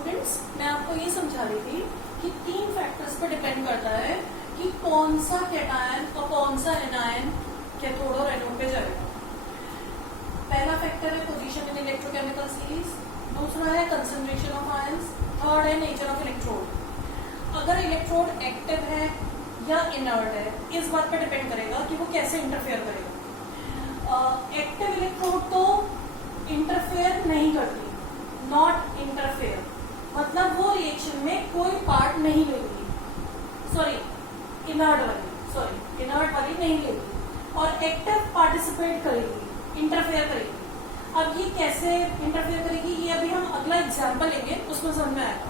Students, मैं आपको ये समझा रही थी कि 3 फैक्टर्स पर डिपेंड करता है कि कौन सा कैटायन और कौन सा एनायन कैथोड और एनोड पे जाएगा। पहला फैक्टर है पोजीशन इन इलेक्ट्रोकेमिकल सीरीज, दूसरा है कंसंट्रेशन ऑफ आयंस, थर्ड है नेचर ऑफ इलेक्ट्रोड। अगर इलेक्ट्रोड एक्टिव है या इनर्ट है, इस बात पर डिपेंड करेगा कि वो कैसे इंटरफेयर करेगा। एक्टिव इलेक्ट्रोड तो इंटरफेयर नहीं करती, नॉट इंटरफेयर मतलब वो रिएक्शन में कोई पार्ट नहीं लेगी, इनर्ट वाली नहीं लेगी, और एक्टिव पार्टिसिपेट करेगी, इंटरफेयर करेगी। अब ये कैसे इंटरफेयर करेगी, ये अभी हम अगला एग्जाम्पल लेंगे, उसमें समझ में आएगा।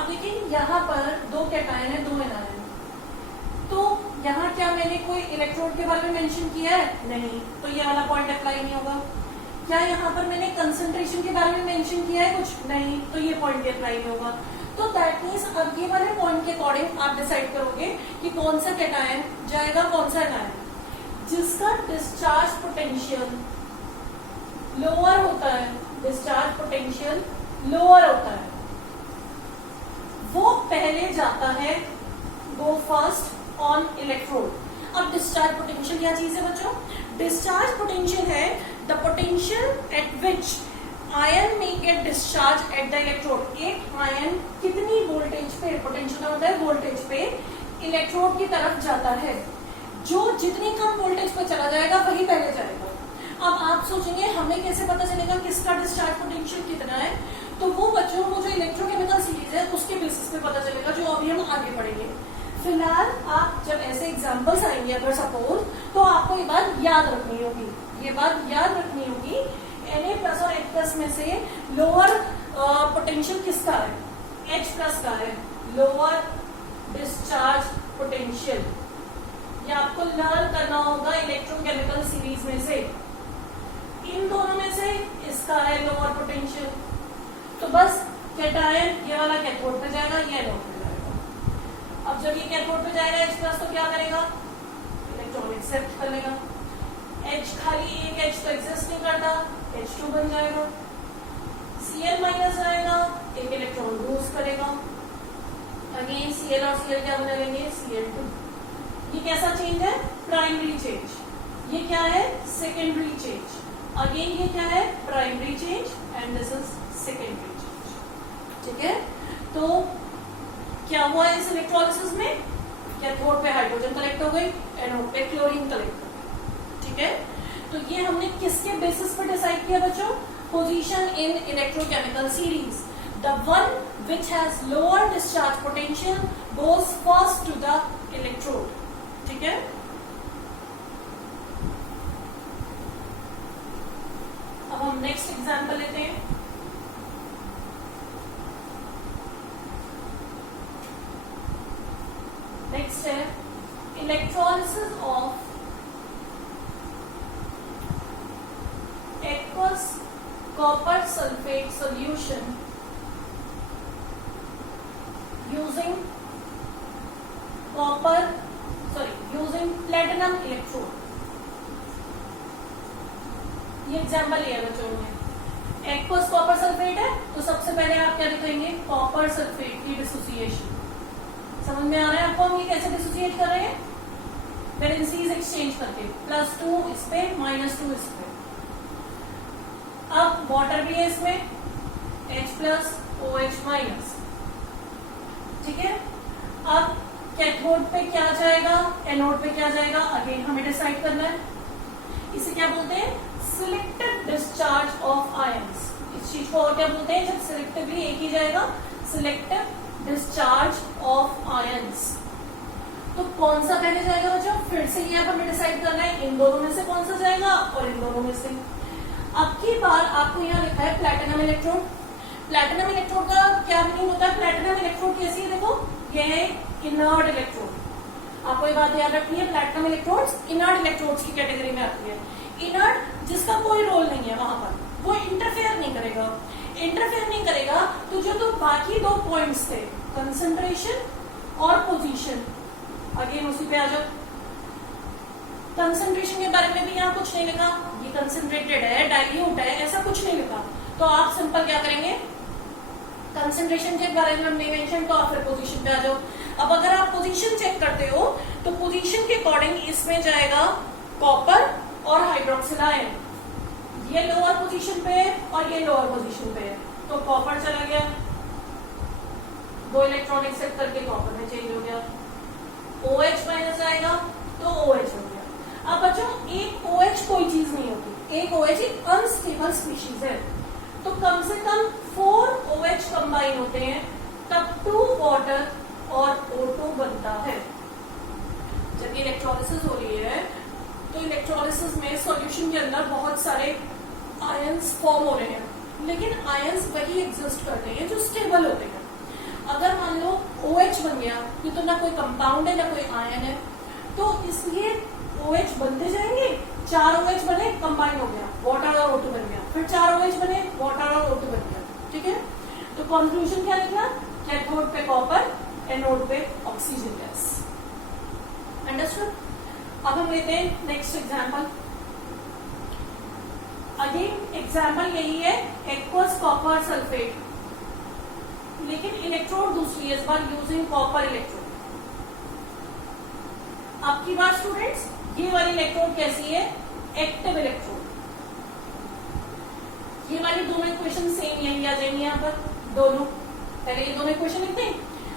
अब देखिए यहाँ पर 2 कैटायन है, 2 एनायन, तो यहाँ क्या मैंने कोई इलेक्ट्रोड के बारे में मेंशन किया है? नहीं, तो ये वाला पॉइंट अप्लाई नहीं होगा। क्या यहाँ पर मैंने कंसंट्रेशन के बारे में मेंशन किया है? कुछ नहीं, तो ये पॉइंट भी अप्लाई नहीं होगा। तो दैट मीन्स अब ये वाले पॉइंट के अकॉर्डिंग आप डिसाइड करोगे कि कौन सा कैटायन जाएगा, कौन सा एनायन। जिसका डिस्चार्ज पोटेंशियल लोअर होता है, डिस्चार्ज पोटेंशियल लोअर होता है, वो पहले जाता है, गो फर्स्ट ऑन इलेक्ट्रोड। अब डिस्चार्ज पोटेंशियल क्या चीज है बच्चों? डिस्चार्ज पोटेंशियल है the potential at which ion में get discharge at the electrode. एक आयन कितनी वोल्टेज पे, पोटेंशियल होता है वोल्टेज पे, इलेक्ट्रोड की तरफ जाता है। जो जितनी कम वोल्टेज पे चला जाएगा वही पहले जाएगा। अब आप सोचेंगे हमें कैसे पता चलेगा किसका डिस्चार्ज पोटेंशियल कितना है? तो वो बच्चों को जो इलेक्ट्रोकेमिकल सीरीज है उसके बेसिस पे पता चलेगा, जो अभी हम आगे पढ़ेंगे। फिलहाल आप जब ऐसे एग्जाम्पल्स आएंगे अगर सपोज, तो आपको ये बात याद रखनी होगी, Na+ और H+ में से लोअर पोटेंशियल किसका है? H+ का है, लोअर डिस्चार्ज पोटेंशियल। ये आपको लर्न करना होगा इलेक्ट्रोकेमिकल सीरीज में से। इन दोनों में से इसका है लोअर पोटेंशियल, तो बस कैटायन ये वाला कैथोड पे जाएगा, ये एनोड पे जाएगा। अब जब ये कैथोड पे जाएगा H+ तो क्या करेगा? इलेक्ट्रॉन एक्सेप्ट कर लेगा। H खाली एक H तो एग्जिस्ट नहीं करता, H2 बन जाएगा। Cl- आएगा, एक इलेक्ट्रॉन लूज करेगा, अगेन Cl और Cl क्या बना लेंगे? Cl2। ये कैसा चेंज है? Primary change. ये क्या है? Secondary change. अगेन ये क्या है? Primary change, and this is secondary change. ठीक है, तो क्या हुआ इस इलेक्ट्रोलिसिस में? कैथोड पे हाइड्रोजन कलेक्ट हो गई, एनोड पे क्लोरीन कलेक्ट हो गई। ठीक है, तो ये हमने किसके बेसिस पर डिसाइड किया बच्चों? Position in electrochemical series. The one which has lower discharge potential goes first to the electrode. ठीक है, अब हम नेक्स्ट एग्जांपल लेते हैं। नेक्स्ट है electrolysis of aqueous copper sulfate solution using platinum electrode। ये एग्जाम्पल लिया बच्चों ने। aqueous copper sulfate है, तो सबसे पहले आप क्या लिखेंगे? कॉपर सल्फेट की डिसोसिएशन। समझ में आ रहा है आपको हम ये कैसे डिसोसिएट कर रहे हैं? वैलेंसीज एक्सचेंज करके, +2 इस पे, -2 इस पे। अब वाटर भी है इसमें, H+ OH-। ठीक है, अब कैथोड पे क्या जाएगा, एनोड पे क्या जाएगा, अगेन हमें डिसाइड करना है। इसे क्या बोलते हैं? Selective discharge of ions. इस चीज को और क्या बोलते हैं? जब सिलेक्टिवली एक ही जाएगा, सिलेक्टिव डिस्चार्ज ऑफ आयंस। तो कौन सा पहले जाएगा बच्चों? फिर से ये हमें डिसाइड करना है, इन दोनों में से कौन सा जाएगा और इन दोनों में से। अब की बार आपको यहाँ लिखा है प्लैटिनम इलेक्ट्रोड। प्लैटिनम इलेक्ट्रोड का क्या मीनिंग होता है? प्लैटिनम इलेक्ट्रोड कैसी है? देखो, ये है इनर्ट इलेक्ट्रोड। आपको ये बात याद रखनी है, प्लैटिनम इलेक्ट्रोड्स इनर्ट इलेक्ट्रोड्स की कैटेगरी में आती है। इनर्ट जिसका कोई रोल नहीं है वहां पर, वो इंटरफेयर नहीं करेगा। तो जो तो बाकी 2 पॉइंट्स थे, कंसंट्रेशन और पोजीशन, अगेन उसी पे आ जाओ। कंसंट्रेशन के बारे में भी यहाँ कुछ नहीं लिखा, कंसंट्रेटेड है, डाइल्यूट है, ऐसा कुछ नहीं लिखा। तो आप सिंपल क्या करेंगे? कंसंट्रेशन के बारे में हमने मेंशन, तो आप फिर पोजीशन पे आ जाओ। अब अगर आप पोजीशन चेक करते हो तो पोजीशन के अकॉर्डिंग इसमें जाएगा कॉपर और हाइड्रोक्सिल आयन। ये लोअर पोजीशन पे है और ये लोअर पोजीशन पे है, तो कॉपर चला गया, 2 इलेक्ट्रॉन एक्सेप्ट करके कॉपर में चेंज हो गया। OH माइनस आएगा तो OH हो गया। अब बच्चों एक OH कोई चीज नहीं होती, एक OH एक अनस्टेबल स्पीशीज है, तो कम से कम 4 OH कंबाइन होते हैं तब 2 वाटर और O2 बनता है। जब ये इलेक्ट्रोलिसिस हो रही है तो इलेक्ट्रोलिसिस में सॉल्यूशन के अंदर बहुत सारे आयंस फॉर्म हो रहे हैं, लेकिन आयंस वही एग्जिस्ट करते हैं जो स्टेबल होते हैं। अगर मान लो OH बन गया, ये तो ना कोई कंपाउंड है ना कोई आयन है, तो इसलिए OH बनते जाएंगे, 4 OH बने, कंबाइन हो गया, वाटर और O2 बन गया, फिर 4 OH बने, वाटर और O2 बन गया। ठीक है, तो कंक्लूजन क्या निकला? कैथोड पे कॉपर, एनोड पे ऑक्सीजन गैस। अंडरस्टूड? अब हम लेते हैं नेक्स्ट एग्जांपल। अगेन एग्जांपल यही है, एक्वस कॉपर सल्फेट, लेकिन इलेक्ट्रोड दूसरी है, इस बार यूजिंग कॉपर इलेक्ट्रोड। आपकी बात स्टूडेंट्स, ये वाली इलेक्ट्रोड कैसी है? Active electrode. ये वाली दोनों इक्वेशन सेम यही आ जाएंगी यहाँ पर, दोनों पहले ये दोनों इक्वेशन लिखते हैं।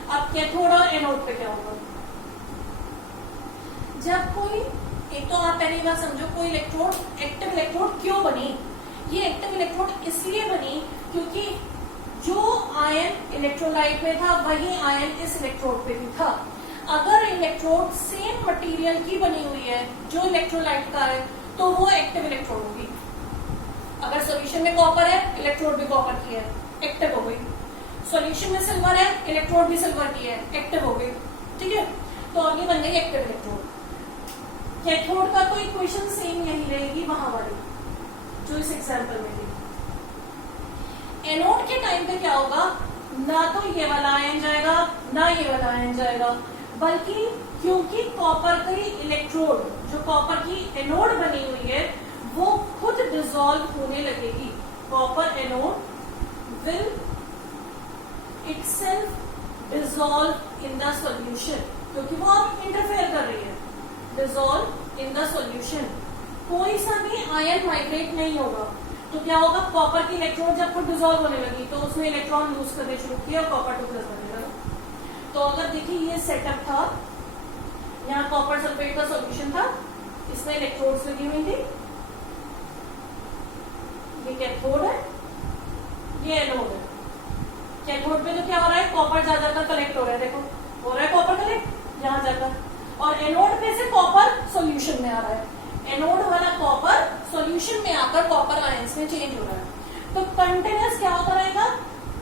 अब कैथोड और एनोड पे क्या होगा? जब कोई, एक तो आप पहली बात समझो, कोई इलेक्ट्रोड एक्टिव इलेक्ट्रोड क्यों बनी? ये एक्टिव इलेक्ट्रोड इसलिए बनी क्योंकि जो आयन इलेक्ट्रोलाइट में था वही आयन इस इलेक्ट्रोड पे भी था। अगर इलेक्ट्रोड सेम मटेरियल की बनी हुई है जो इलेक्ट्रोलाइट का है तो वो एक्टिव इलेक्ट्रोड होगी। अगर सॉल्यूशन में कॉपर है, इलेक्ट्रोड भी कॉपर की है, एक्टिव हो गई। सॉल्यूशन में सिल्वर है, इलेक्ट्रोड भी सिल्वर की है, एक्टिव हो गई। ठीक है, तो आगे बन गई एक्टिव इलेक्ट्रोड। कैथोड का तो इक्वेशन सेम यही रहेगी वहां वाली जो इस एग्जांपल में थी। एनोड के टाइम पे क्या होगा? ना तो ये वाला आयन जाएगा ना ये वाला आयन जाएगा, बल्कि क्योंकि कॉपर की इलेक्ट्रोड, जो कॉपर की एनोड बनी हुई है, वो खुद डिसॉल्व होने लगेगी। Copper anode will itself dissolve in the solution, क्योंकि वो अब इंटरफेयर कर रही है। डिसॉल्व इन द सॉल्यूशन, कोई सा भी आयन माइग्रेट नहीं होगा। तो क्या होगा? कॉपर की इलेक्ट्रोड जब खुद डिसॉल्व होने लगी तो उसने इलेक्ट्रॉन लूज करने शुरू किया और कॉपर 2+ बने लगा। तो अगर देखिए ये सेटअप था, यहाँ कॉपर सल्फेट का सॉल्यूशन था, इसमें इलेक्ट्रोड्स लगी हुई थी, ये कैथोड है, ये एनोड है। कैथोड पे तो क्या हो रहा है? कॉपर जा जाकर कलेक्ट हो रहा है, देखो हो रहा है कॉपर कलेक्ट यहाँ जाकर, और एनोड पे से कॉपर सॉल्यूशन में आ रहा है। एनोड वाला कॉपर सॉल्यूशन में आकर कॉपर आयंस में चेंज हो रहा है। तो कंटिन्यूअस क्या होता रहेगा?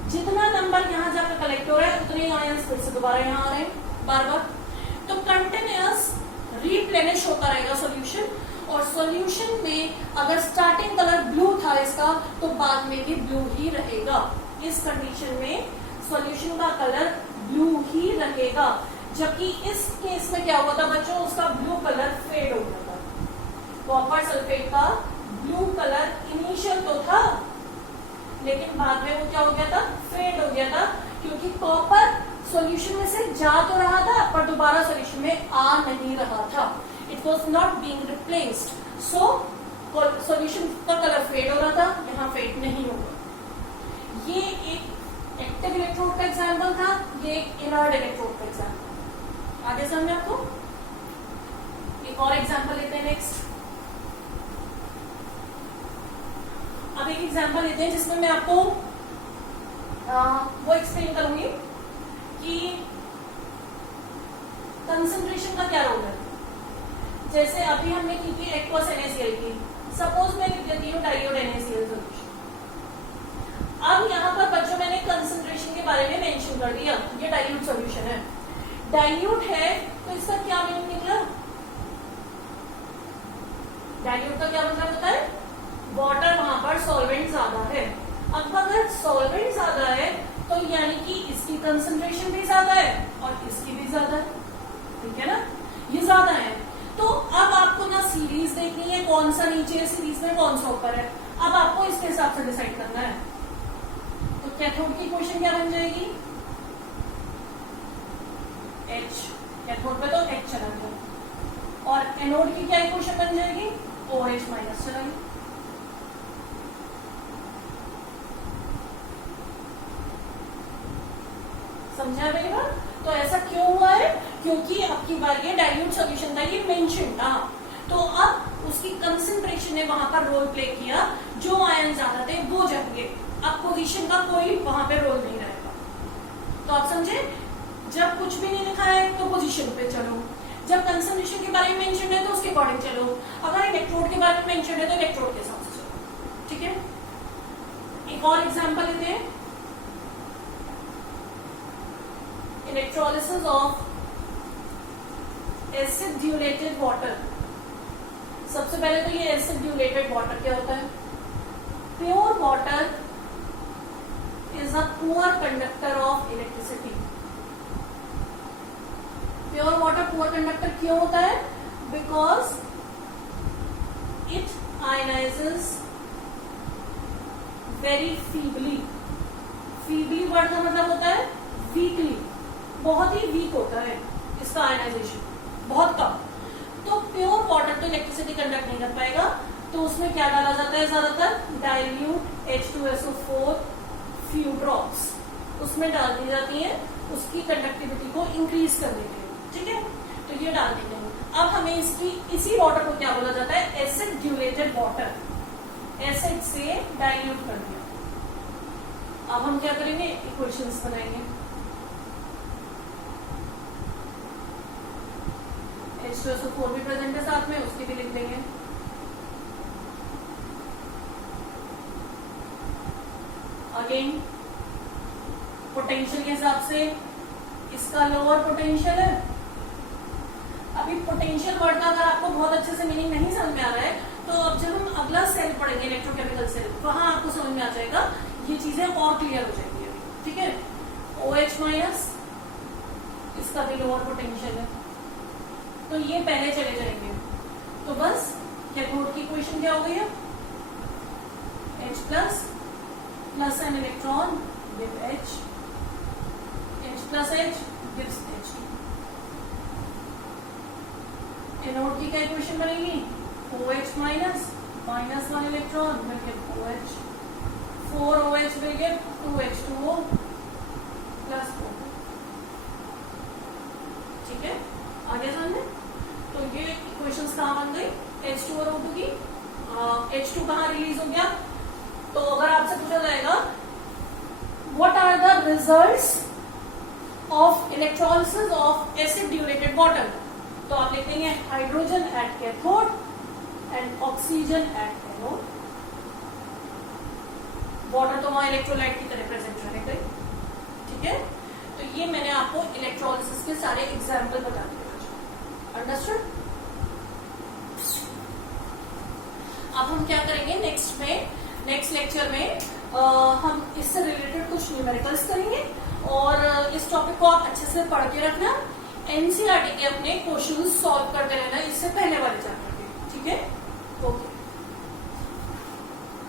जितना नंबर यहाँ जाकर कलेक्ट हो रहा है उतने ही आयंस फिर से दोबारा यहाँ आ रहे हैं बार बार। तो कंटिन्यूअस रिप्लेनिश होता रहेगा सॉल्यूशन, और सॉल्यूशन में अगर स्टार्टिंग कलर ब्लू था इसका, तो बाद में भी ब्लू ही रहेगा। इस कंडीशन में सॉल्यूशन का कलर ब्लू ही रहेगा, जबकि इस केस में क्या हुआ था बच्चों? उसका ब्लू कलर फेड हो गया था। कॉपर सल्फेट का ब्लू कलर इनिशियल तो था, लेकिन बाद में वो क्या हो गया था? फेड हो गया था, क्योंकि कॉपर सॉल्यूशन में से जा तो रहा था पर दोबारा सॉल्यूशन में आ नहीं रहा था। It was not being replaced, so solution का कलर फेड हो रहा था, यहाँ फेड नहीं होगा। ये एक एक्टिव इलेक्ट्रोड का एग्जाम्पल था, ये एक इनर्ट इलेक्ट्रोड का एग्जाम्पल। आगे समझे आपको? एक और एग्जाम्पल लेते हैं नेक्स्ट। अब एक एग्जाम्पल लेते हैं जिसमें मैं आपको वो एक्सप्लेन करूंगी कि कंसंट्रेशन का क्या रोल है। जैसे अभी हमने की थी एक्वस NaCl की, सपोज मैं लिख देती हूँ डाइल्यूट NaCl सॉल्यूशन। अब यहाँ पर बच्चों मैंने कंसंट्रेशन के बारे में मेंशन कर दिया, ये डाइल्यूट सॉल्यूशन है। डाइल्यूट है तो इसका क्या मीनिंग निकला? डाइल्यूट का क्या मतलब होता है? वाटर वहां पर सॉल्वेंट ज्यादा है। अब अगर सॉल्वेंट ज्यादा है तो यानी कि इसकी कंसंट्रेशन भी ज्यादा है और इसकी भी ज्यादा है, ठीक है ना? ये ज्यादा है। तो अब आपको ना सीरीज देखनी है, कौन सा नीचे है सीरीज में, कौन सा ऊपर है। अब आपको इसके हिसाब से डिसाइड करना है। तो कैथोड की इक्वेशन क्या बन जाएगी? H, कैथोड पे तो H चला गया। और एनोड की क्या इक्वेशन बन जाएगी? OH माइनस चला गया। समझा मेरी बात? तो ऐसा क्यों हुआ है? क्योंकि अब की बार ये डाइल्यूट सॉल्यूशन था, ये मेंशन था, तो अब उसकी कंसंट्रेशन ने वहां पर रोल प्ले किया। जो आयन ज्यादा थे वो जाएंगे, अब पोजीशन का कोई वहां पे रोल नहीं रहेगा। तो आप समझे, जब कुछ भी नहीं लिखा है तो पोजीशन पे चलो, जब कंसंट्रेशन के बारे में मेंशन है तो उसके अकॉर्डिंग चलो, अगर इलेक्ट्रोड के बारे में मेंशन है तो इलेक्ट्रोड के हिसाब से चलो। ठीक है, एक और एग्जांपल लेते हैं, electrolysis of acid diluted water. सबसे पहले तो ये एसिड ड्यूलेटेड वाटर क्या होता है? Pure water is a poor conductor of electricity. Pure water poor conductor क्यों होता है? Because it ionizes very feebly. Feebly word का मतलब होता है वीकली, बहुत ही वीक होता है इसका आयनाइजेशन, बहुत कम। तो प्योर वाटर तो इलेक्ट्रिसिटी कंडक्ट नहीं कर पाएगा, तो उसमें क्या डाला जाता है? ज्यादातर डाइल्यूट H2SO4 फ्यू ड्रॉप्स उसमें डाल दी जाती है उसकी कंडक्टिविटी को इंक्रीज करने के लिए। ठीक है, तो ये डाल देते हैं। अब हमें इसी वाटर को क्या बोला जाता है? Acid diluted water. एसिड से डाइल्यूट कर दिया। अब हम क्या करेंगे? इक्वेशंस बनाएंगे। H2SO4 भी प्रेजेंट है साथ में, उसकी भी लिख देंगे। अगेन पोटेंशियल के हिसाब से इसका लोअर पोटेंशियल है। अभी पोटेंशियल वर्ड का अगर आपको बहुत अच्छे से मीनिंग नहीं समझ में आ रहा है तो अब जब हम अगला सेल पढ़ेंगे, इलेक्ट्रोकेमिकल सेल, वहां आपको समझ में आ जाएगा, ये चीजें और क्लियर हो जाएंगी अभी। ठीक है, OH माइनस, इसका भी लोअर पोटेंशियल है, तो ये पहले चले जाएंगे। तो बस कैथोड की इक्वेशन क्या हो गई है? H plus plus an electron with H, H plus H gives H। Anode की क्या इक्वेशन बनेगी? OH minus minus 1 electron will give OH, 4OH will give 2H2O plus 4। ठीक है, आगे समझे? तो ये इक्वेशंस कहाँ बन गई? H2 और O2 की। H2 कहाँ रिलीज हो गया? तो अगर आपसे पूछा जाएगा what are the results of electrolysis of acid diluted water, तो आप लिखेंगे hydrogen at cathode and oxygen at anode. Water तो वहां इलेक्ट्रोलाइट की तरह प्रेजेंट रहेगा। ठीक है, तो ये मैंने आपको इलेक्ट्रोलिसिस के सारे एग्जाम्पल बता दिए। अंडरस्टूड? अब हम क्या करेंगे नेक्स्ट लेक्चर में हम इससे रिलेटेड कुछ न्यूमेरिकल्स करेंगे, और इस टॉपिक को आप अच्छे से पढ़ के रखना। एनसीईआरटी के अपने क्वेश्चंस सॉल्व करते रहना इससे पहले वाले चैप्टर के। ठीक है, ओके।